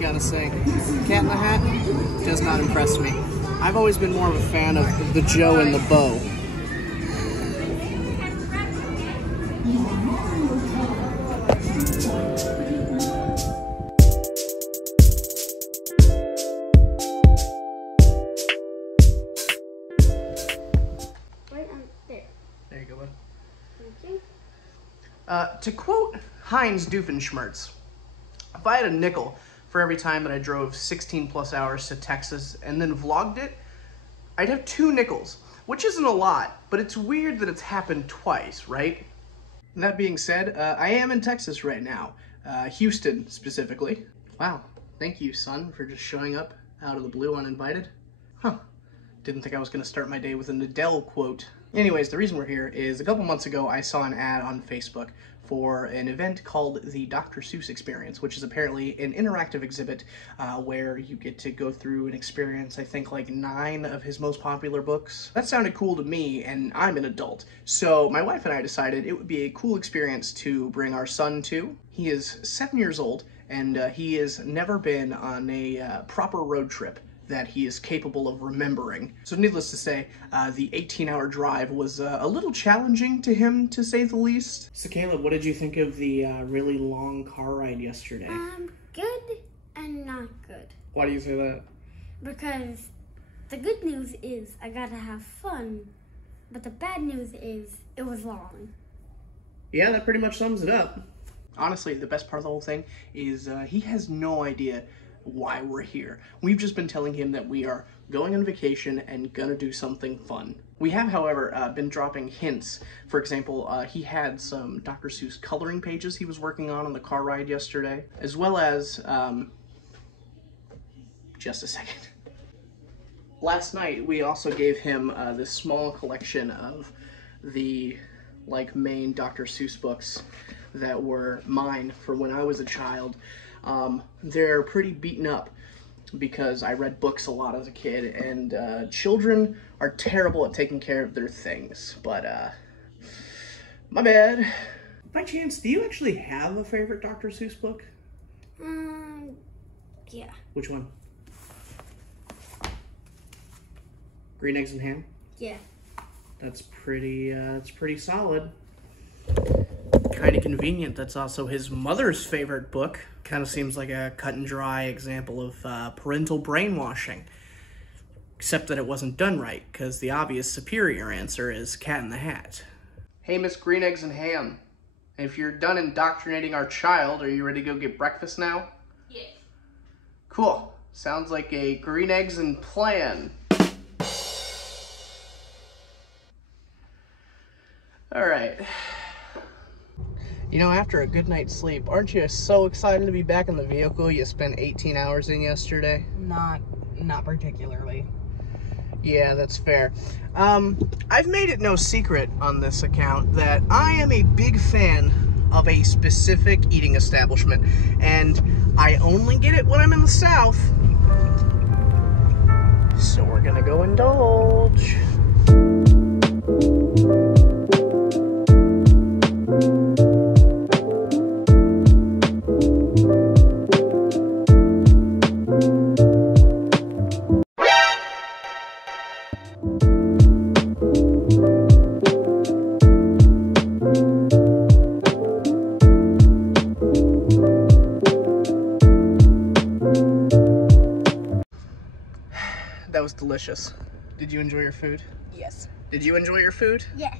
Gotta say, Cat in the Hat does not impress me. I've always been more of a fan of the Joe and the Beau. Right on there. There you go, bud. Thank you. To quote Heinz Doofenshmirtz, if I had a nickel for every time that I drove 16 plus hours to Texas and then vlogged it, I'd have 2 nickels, which isn't a lot, but it's weird that it's happened twice, right? That being said, I am in Texas right now, Houston specifically. Wow, thank you, son, for just showing up out of the blue uninvited. Huh, didn't think I was gonna start my day with an Adele quote. Anyways, the reason we're here is a couple months ago I saw an ad on Facebook for an event called the Dr. Seuss Experience, which is apparently an interactive exhibit where you get to go through and experience, I think, like 9 of his most popular books. That sounded cool to me, and I'm an adult. So my wife and I decided it would be a cool experience to bring our son to. He is 7 years old, and he has never been on a proper road trip that he is capable of remembering. So needless to say, the 18-hour drive was a little challenging to him, to say the least. So Caleb, what did you think of the really long car ride yesterday? Good and not good. Why do you say that? Because the good news is I got to have fun, but the bad news is it was long. Yeah, that pretty much sums it up. Honestly, the best part of the whole thing is he has no idea why we're here. We've just been telling him that we are going on vacation and gonna do something fun. We have, however, been dropping hints. For example, he had some Dr. Seuss coloring pages he was working on the car ride yesterday, as well as, just a second. Last night, we also gave him this small collection of the, main Dr. Seuss books that were mine for when I was a child. They're pretty beaten up because I read books a lot as a kid, and children are terrible at taking care of their things, but my bad. By chance, do you actually have a favorite Dr. Seuss book? Yeah. Which one? Green Eggs and Ham? Yeah. That's pretty solid. Kind of convenient that's also his mother's favorite book. Kind of seems like a cut and dry example of parental brainwashing. Except that it wasn't done right, because the obvious superior answer is Cat in the Hat. Hey, Miss Green Eggs and Ham. If you're done indoctrinating our child, are you ready to go get breakfast now? Yeah. Cool. Sounds like a green eggs and plan. Alright. You know, after a good night's sleep, aren't you so excited to be back in the vehicle you spent 18 hours in yesterday? Not particularly. Yeah, that's fair. I've made it no secret on this account that I am a big fan of a specific eating establishment, and I only get it when I'm in the South. So we're gonna go indulge. That was delicious. Did you enjoy your food? Yes. Did you enjoy your food? Yeah.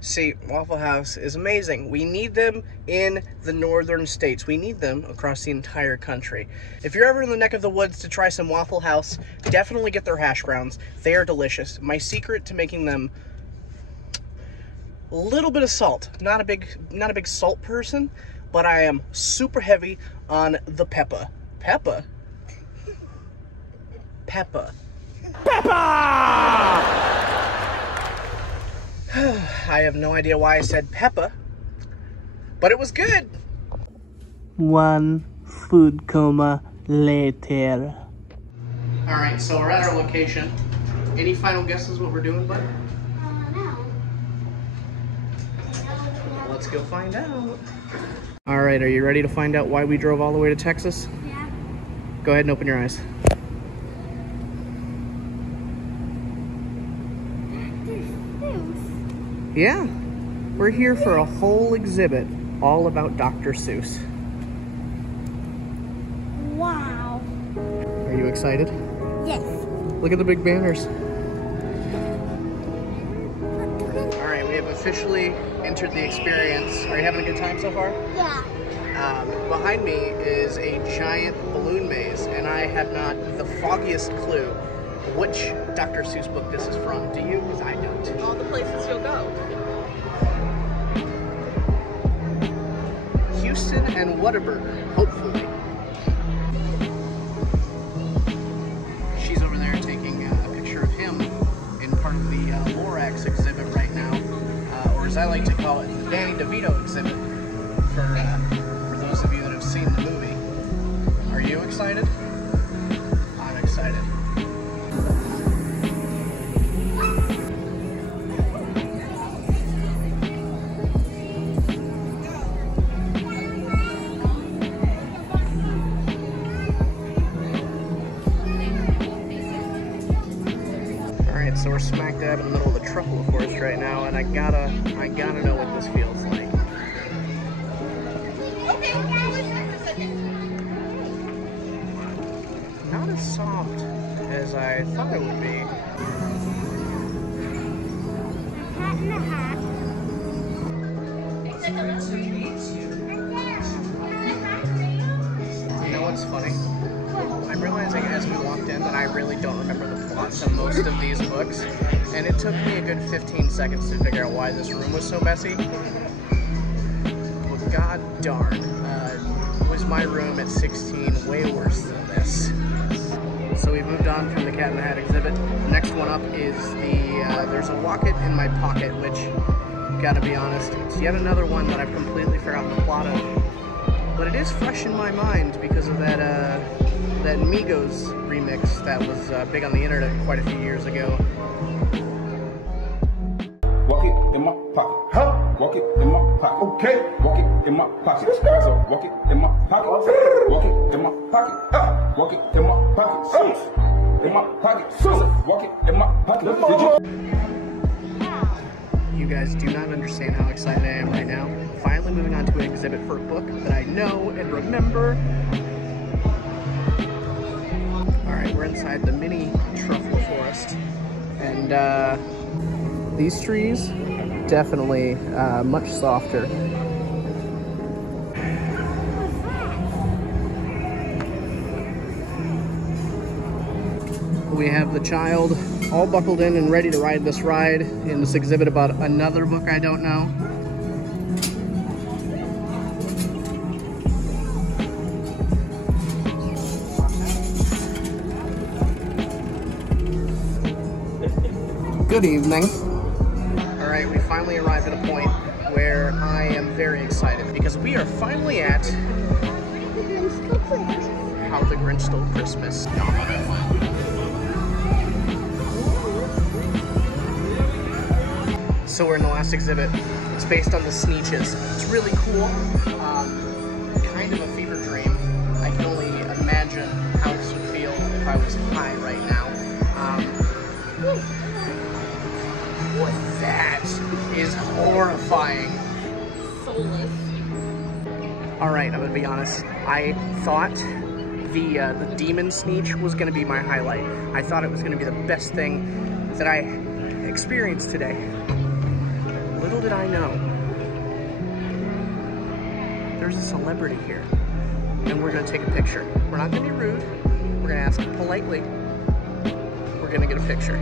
See, Waffle House is amazing. We need them in the northern states. We need them across the entire country. If you're ever in the neck of the woods to try some Waffle House, definitely get their hash browns. They are delicious. My secret to making them: a little bit of salt. Not a big salt person, but I am super heavy on the pepper. Pepper? Pepper. Pepper! I have no idea why I said pepper, but it was good. 1 food coma later. All right, so we're at our location. Any final guesses what we're doing, bud? No. Let's go find out. All right, are you ready to find out why we drove all the way to Texas? Yeah. Go ahead and open your eyes. Dr. Seuss. Yeah, we're here for a whole exhibit all about Dr. Seuss. Wow. Are you excited? Yes. Look at the big banners. All right, we have officially entered the experience. Are you having a good time so far? Yeah. Behind me is a giant balloon maze, and I have not the foggiest clue which Dr. Seuss book this is from. Do you? Because I don't. All the places you'll go. Houston and Whataburger, hopefully. She's over there taking a picture of him in part of the Lorax exhibit right now, or as I like to call it, the Danny DeVito exhibit, for those of you that have seen the movie. Are you excited? I'm excited. Alright, so we're smack dab in the middle of the truffle forest right now, and I gotta know what this feels like. Not as soft as I thought it would be. Hat and a hat. You know what's funny? I'm realizing as we walked in that I really don't remember the plots of most of these books, and it took me a good 15 seconds to figure out why this room was so messy. Well, god darn, was my room at 16 way worse than this. So we've moved on from the Cat in the Hat exhibit. The next one up is there's a Locket in My Pocket, which, gotta be honest, it's yet another one that I've completely forgotten the plot of. But it is fresh in my mind because of that Migos remix that was big on the internet quite a few years ago. Walk it in my pocket. Huh? Walk it in my pocket. Okay. Walk it in my pocket. So walk it in my pocket. Walk it in my pocket. Walk it in my pocket. In my pocket. Walk it in my pocket. Did you? You guys do not understand how excited I am right now. Finally moving on to an exhibit for a book that I know and remember. Alright, we're inside the mini truffle forest. And these trees, definitely much softer. We have the child all buckled in and ready to ride this ride in this exhibit about another book I don't know. Good evening. All right, we finally arrived at a point where I am very excited because we are finally at How the Grinch Stole Christmas. So we're in the last exhibit. It's based on the Sneetches. It's really cool. Kind of a fever dream. I can only imagine how this would feel if I was high right now. That is horrifying. Soulless. All right, I'm gonna be honest. I thought the demon Sneetch was gonna be my highlight. I thought it was gonna be the best thing that I experienced today. Little did I know, there's a celebrity here, and we're gonna take a picture. We're not gonna be rude. We're gonna ask politely. We're gonna get a picture.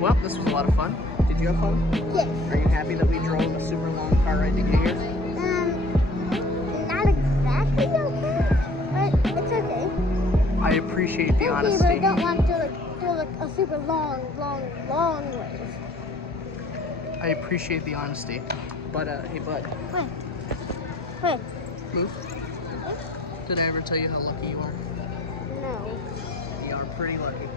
Well, this was a lot of fun. Did you have fun? Yes. Are you happy that we drove a super long car ride to get here? Not exactly okay, but it's okay. I appreciate the honesty. But I don't want to do a super long way. I appreciate the honesty. But, hey, bud. Wait. Move. Did I ever tell you how lucky you are? No. You are pretty lucky.